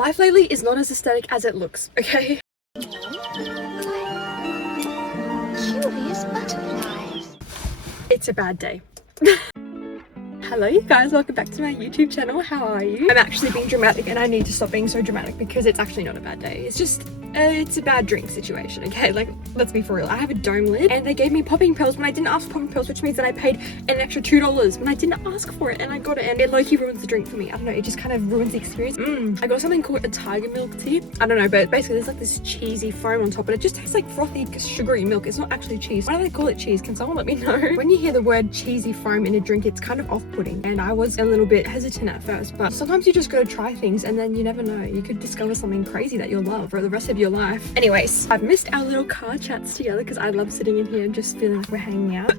Life lately is not as aesthetic as it looks, okay? Curious butterflies. It's a bad day. Hello you guys, welcome back to my YouTube channel. How are you? I'm actually being dramatic and I need to stop being so dramatic because it's actually not a bad day. It's just it's a bad drink situation, okay? Like, let's be for real. I have a dome lid and they gave me popping pills when I didn't ask for popping pills, which means that I paid an extra $2 when I didn't ask for it, and I got it, and it low-key ruins the drink for me. I don't know, it just kind of ruins the experience. I got something called a tiger milk tea. I don't know, but basically there's like this cheesy foam on top, but it just tastes like frothy, sugary milk. It's not actually cheese. Why do they call it cheese? Can someone let me know? When you hear the word cheesy foam in a drink, it's kind of off-putting, and I was a little bit hesitant at first, but sometimes you just gotta try things and then you never know. You could discover something crazy that you'll love for the rest of your life. Anyways, I've missed our little car chats together because I love sitting in here and just feeling like we're hanging out.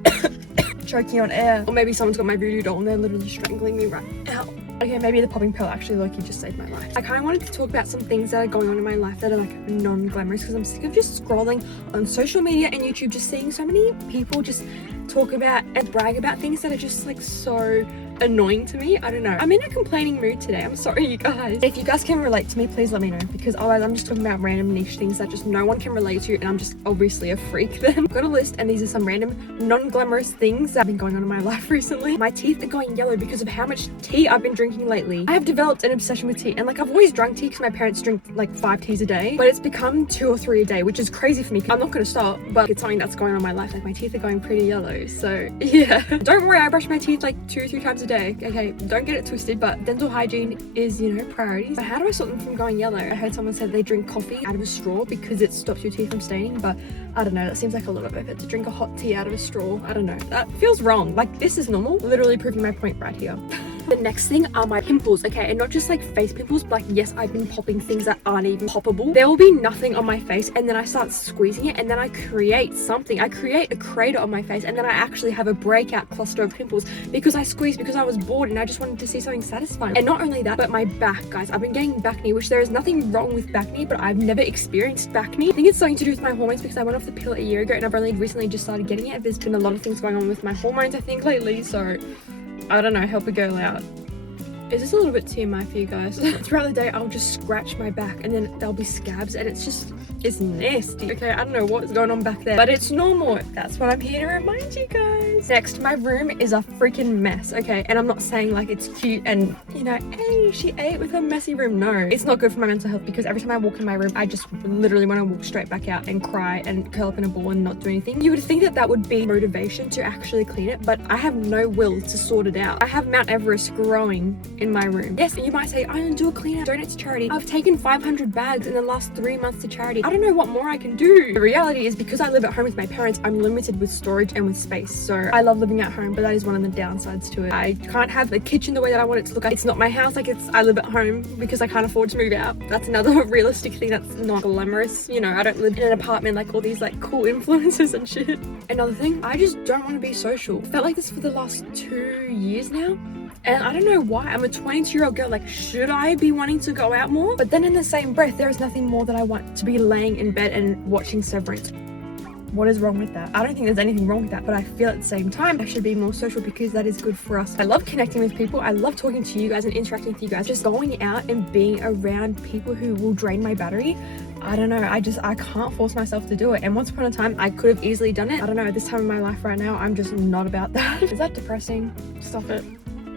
Choking on air. Or maybe someone's got my voodoo doll and they're literally strangling me right now. Okay, maybe the popping pill actually like you just saved my life. I kind of wanted to talk about some things that are going on in my life that are like non-glamorous, because I'm sick of just scrolling on social media and YouTube, just seeing so many people just talk about and brag about things that are just like so annoying to me. I don't know. I'm in a complaining mood today. I'm sorry, you guys. If you guys can relate to me, please let me know, because otherwise I'm just talking about random niche things that just no one can relate to, and I'm just obviously a freak then. I've got a list, and these are some random non-glamorous things that have been going on in my life recently. My teeth are going yellow because of how much tea I've been drinking lately. I have developed an obsession with tea, and like I've always drunk tea because my parents drink like 5 teas a day, but it's become 2 or 3 a day, which is crazy for me. I'm not gonna stop, but it's something that's going on in my life. Like my teeth are going pretty yellow, so yeah. Don't worry, I brush my teeth like 2 or 3 times a day. Okay, don't get it twisted, but dental hygiene is, you know, priorities. But how do I stop them from going yellow? I heard someone said they drink coffee out of a straw because it stops your teeth from staining, but I don't know, that seems like a lot of effort to drink a hot tea out of a straw. I don't know, that feels wrong. Like, this is normal. Literally proving my point right here. The next thing are my pimples, okay? And not just like face pimples, but like, yes, I've been popping things that aren't even poppable. There will be nothing on my face, and then I start squeezing it, and then I create something. I create a crater on my face, and then I actually have a breakout cluster of pimples because I squeezed, because I was bored and I just wanted to see something satisfying. And not only that, but my back, guys. I've been getting back knee, which there is nothing wrong with back knee, but I've never experienced back knee. I think it's something to do with my hormones, because I went off the pill a year ago and I've only recently just started getting it. There's been a lot of things going on with my hormones, I think, lately, so I don't know, help a girl out. Is this a little bit TMI for you guys? Throughout the day, I'll just scratch my back and then there'll be scabs, and it's nasty. Okay, I don't know what's going on back there, but it's normal. That's what I'm here to remind you guys. Next, my room is a freaking mess, okay? And I'm not saying like it's cute and, you know, hey, she ate with her messy room. No, it's not good for my mental health, because every time I walk in my room, I just literally want to walk straight back out and cry and curl up in a ball and not do anything. You would think that that would be motivation to actually clean it, but I have no will to sort it out. I have Mount Everest growing in my room. Yes, you might say, I don't do a clean out, donate to charity. I've taken 500 bags in the last 3 months to charity. I don't know what more I can do. The reality is, because I live at home with my parents, I'm limited with storage and with space. So I love living at home, but that is one of the downsides to it. I can't have the kitchen the way that I want it to look. It's not my house. Like, I live at home because I can't afford to move out. That's another realistic thing that's not glamorous. You know, I don't live in an apartment like all these like cool influencers and shit. Another thing, I just don't want to be social. I felt like this for the last 2 years now. And I don't know why. I'm a 22-year-old girl. Like, should I be wanting to go out more? But then in the same breath, there is nothing more that I want to be laying in bed and watching Severance. What is wrong with that? I don't think there's anything wrong with that, but I feel at the same time I should be more social, because that is good for us. I love connecting with people. I love talking to you guys and interacting with you guys. Just going out and being around people who will drain my battery, I don't know, I can't force myself to do it. And once upon a time, I could have easily done it. I don't know, at this time in my life right now, I'm just not about that. Is that depressing? Stop it.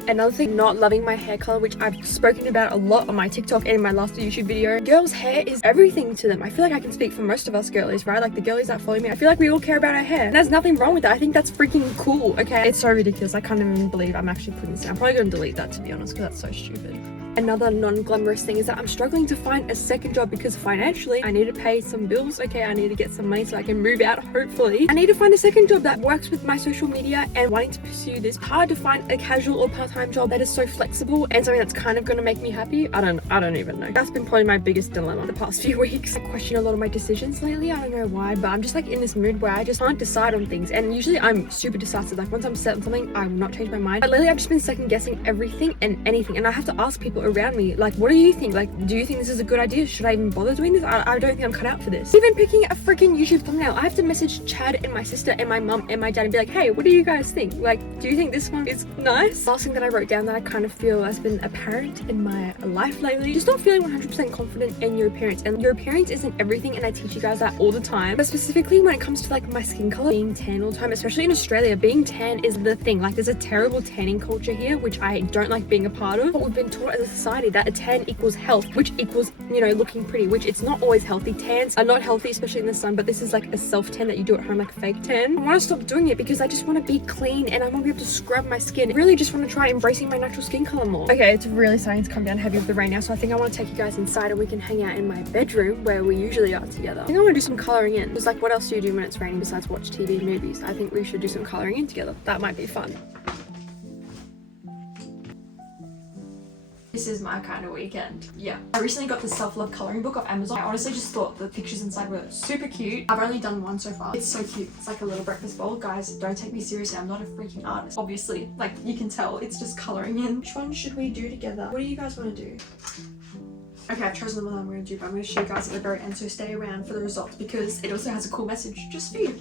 Another thing, not loving my hair color, which I've spoken about a lot on my TikTok and in my last YouTube video. Girls' hair is everything to them. I feel like I can speak for most of us girlies, right? Like the girlies that follow me, I feel like we all care about our hair. And there's nothing wrong with that. I think that's freaking cool, okay? It's so ridiculous. I can't even believe I'm actually putting this down. I'm probably gonna delete that, to be honest, because that's so stupid. Another non-glamorous thing is that I'm struggling to find a second job, because financially I need to pay some bills. Okay, I need to get some money so I can move out, hopefully. I need to find a second job that works with my social media and wanting to pursue this. Hard to find a casual or part-time job that is so flexible and something that's kind of going to make me happy. I don't even know. That's been probably my biggest dilemma the past few weeks. I question a lot of my decisions lately. I don't know why, but I'm just like in this mood where I just can't decide on things. And usually I'm super decisive. Like, once I'm set on something, I will not change my mind. But lately I've just been second guessing everything and anything. And I have to ask people, around me. Like, what do you think? Like, do you think this is a good idea? Should I even bother doing this? I don't think I'm cut out for this. Even picking a freaking YouTube thumbnail, I have to message Chad and my sister and my mum and my dad and be like, hey, what do you guys think? Like, do you think this one is nice? Last thing that I wrote down that I kind of feel has been apparent in my life lately, just not feeling 100% confident in your appearance. And your appearance isn't everything, and I teach you guys that all the time. But specifically when it comes to like my skin color, being tan all the time, especially in Australia, being tan is the thing. Like, there's a terrible tanning culture here, which I don't like being a part of. But we've been taught as a society that a tan equals health, which equals, you know, looking pretty, which it's not always healthy. Tans are not healthy, especially in the sun, but this is like a self tan that you do at home, like a fake tan. I want to stop doing it because I just want to be clean and I want to be able to scrub my skin. I really just want to try embracing my natural skin color more. Okay, it's really starting to come down heavy with the rain now, so I think I want to take you guys inside and we can hang out in my bedroom where we usually are together. I think I want to do some coloring in. It's like, what else do you do when it's raining besides watch TV and movies? I think we should do some coloring in together. That might be fun. This is my kind of weekend. Yeah. I recently got the self-love coloring book off Amazon. I honestly just thought the pictures inside were super cute. I've only done one so far. It's so cute. It's like a little breakfast bowl. Guys, don't take me seriously. I'm not a freaking artist. Obviously, like you can tell, it's just coloring in. Which one should we do together? What do you guys want to do? Okay, I've chosen the one I'm going to do, but I'm going to show you guys at the very end, so stay around for the results because it also has a cool message just for you.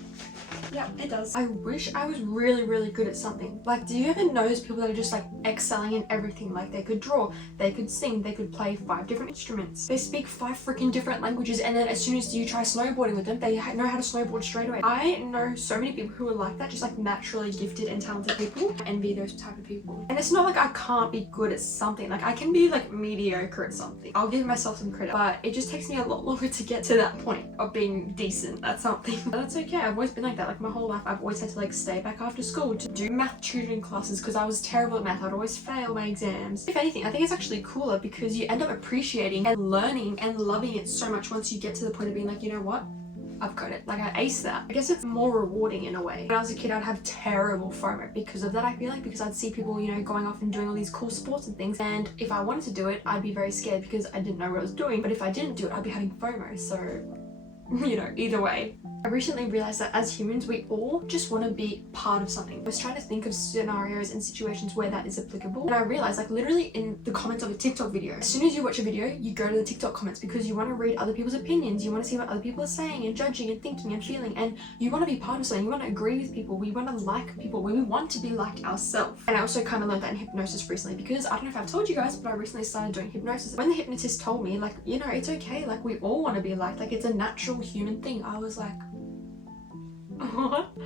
Yeah, it does. I wish I was really, really good at something. Like, do you ever notice people that are just like excelling in everything? Like, they could draw, they could sing, they could play 5 different instruments. They speak 5 freaking different languages, and then as soon as you try snowboarding with them, they know how to snowboard straight away. I know so many people who are like that, just like naturally gifted and talented people. I envy those type of people. And it's not like I can't be good at something. Like, I can be like mediocre at something. I'll give myself some credit, but it just takes me a lot longer to get to that point of being decent at something. But that's okay. I've always been like that. Like, my whole life I've always had to like stay back after school to do math tutoring classes because I was terrible at math. I'd always fail my exams. If anything, I think it's actually cooler because you end up appreciating and learning and loving it so much once you get to the point of being like, you know what, I've got it. Like, I aced that. I guess it's more rewarding in a way. When I was a kid, I'd have terrible FOMO because of that, I feel like, because I'd see people, you know, going off and doing all these cool sports and things, and if I wanted to do it, I'd be very scared because I didn't know what I was doing. But if I didn't do it, I'd be having FOMO. So, you know, either way. I recently realized that as humans, we all just want to be part of something. I was trying to think of scenarios and situations where that is applicable. And I realized, like, literally in the comments of a TikTok video, as soon as you watch a video, you go to the TikTok comments because you want to read other people's opinions. You want to see what other people are saying and judging and thinking and feeling. And you want to be part of something. You want to agree with people. We want to like people. We want to be liked ourselves. And I also kind of learned that in hypnosis recently because I don't know if I've told you guys, but I recently started doing hypnosis. When the hypnotist told me, like, you know, it's okay. Like, we all want to be liked. Like, it's a natural human thing. I was like,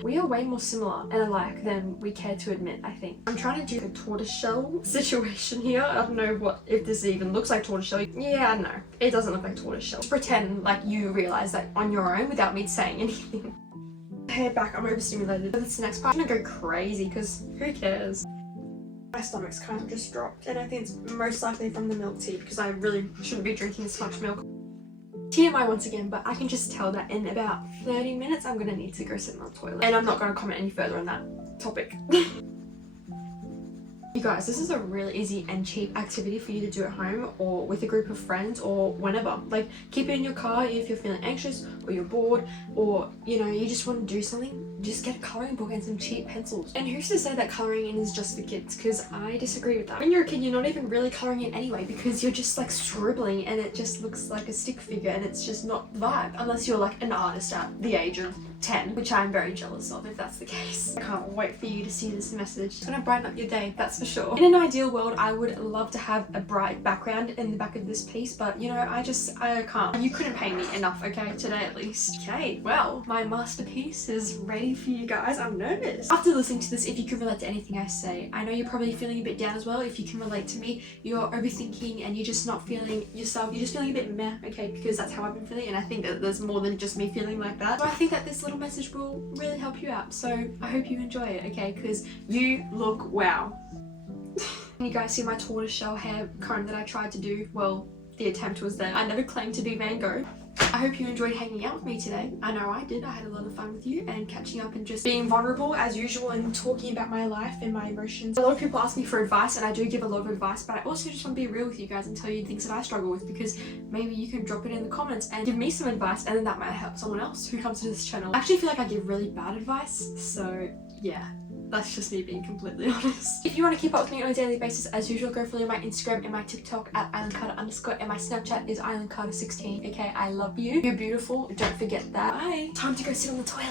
we are way more similar and alike than we care to admit, I think. I'm trying to do a tortoiseshell situation here. I don't know if this even looks like tortoiseshell. Yeah, no, it doesn't look like tortoiseshell. Just pretend like you realize that on your own without me saying anything. Hair back, I'm overstimulated. But this next part, I'm gonna go crazy because who cares? My stomach's kind of just dropped, and I think it's most likely from the milk tea because I really shouldn't be drinking this much milk. TMI once again, but I can just tell that in about 30 minutes I'm gonna need to go sit in the toilet, and I'm not gonna comment any further on that topic. You guys, this is a really easy and cheap activity for you to do at home or with a group of friends or whenever. Like, keep it in your car if you're feeling anxious or you're bored or, you know, you just want to do something. Just get a colouring book and some cheap pencils. And who's to say that colouring in is just for kids? Because I disagree with that. When you're a kid, you're not even really colouring in anyway because you're just like scribbling and it just looks like a stick figure and it's just not the vibe. Unless you're like an artist at the age of 10, which I'm very jealous of if that's the case. I can't wait for you to see this message. It's gonna brighten up your day, that's for sure. In an ideal world, I would love to have a bright background in the back of this piece, but you know, I can't. You couldn't pay me enough, okay? Today at least. Okay, well, my masterpiece is ready for you guys. I'm nervous. After listening to this, if you can relate to anything I say, I know you're probably feeling a bit down as well. If you can relate to me, you're overthinking and you're just not feeling yourself. You're just feeling a bit meh, okay? Because that's how I've been feeling, and I think that there's more than just me feeling like that. So I think that this little message will really help you out. So I hope you enjoy it, okay? Because you look wow. You guys see my tortoiseshell hair comb that I tried to do? Well, the attempt was there. I never claimed to be Van Gogh. I hope you enjoyed hanging out with me today. I know I did. I had a lot of fun with you and catching up and just being vulnerable as usual and talking about my life and my emotions. A lot of people ask me for advice and I do give a lot of advice, but I also just want to be real with you guys and tell you things that I struggle with because maybe you can drop it in the comments and give me some advice and then that might help someone else who comes to this channel. I actually feel like I give really bad advice, so yeah, that's just me being completely honest. If you want to keep up with me on a daily basis, as usual, go follow my Instagram and my TikTok at islandcarter_, and my Snapchat is islandcarter16. Okay, I love you. You're beautiful. Don't forget that. Bye. Time to go sit on the toilet.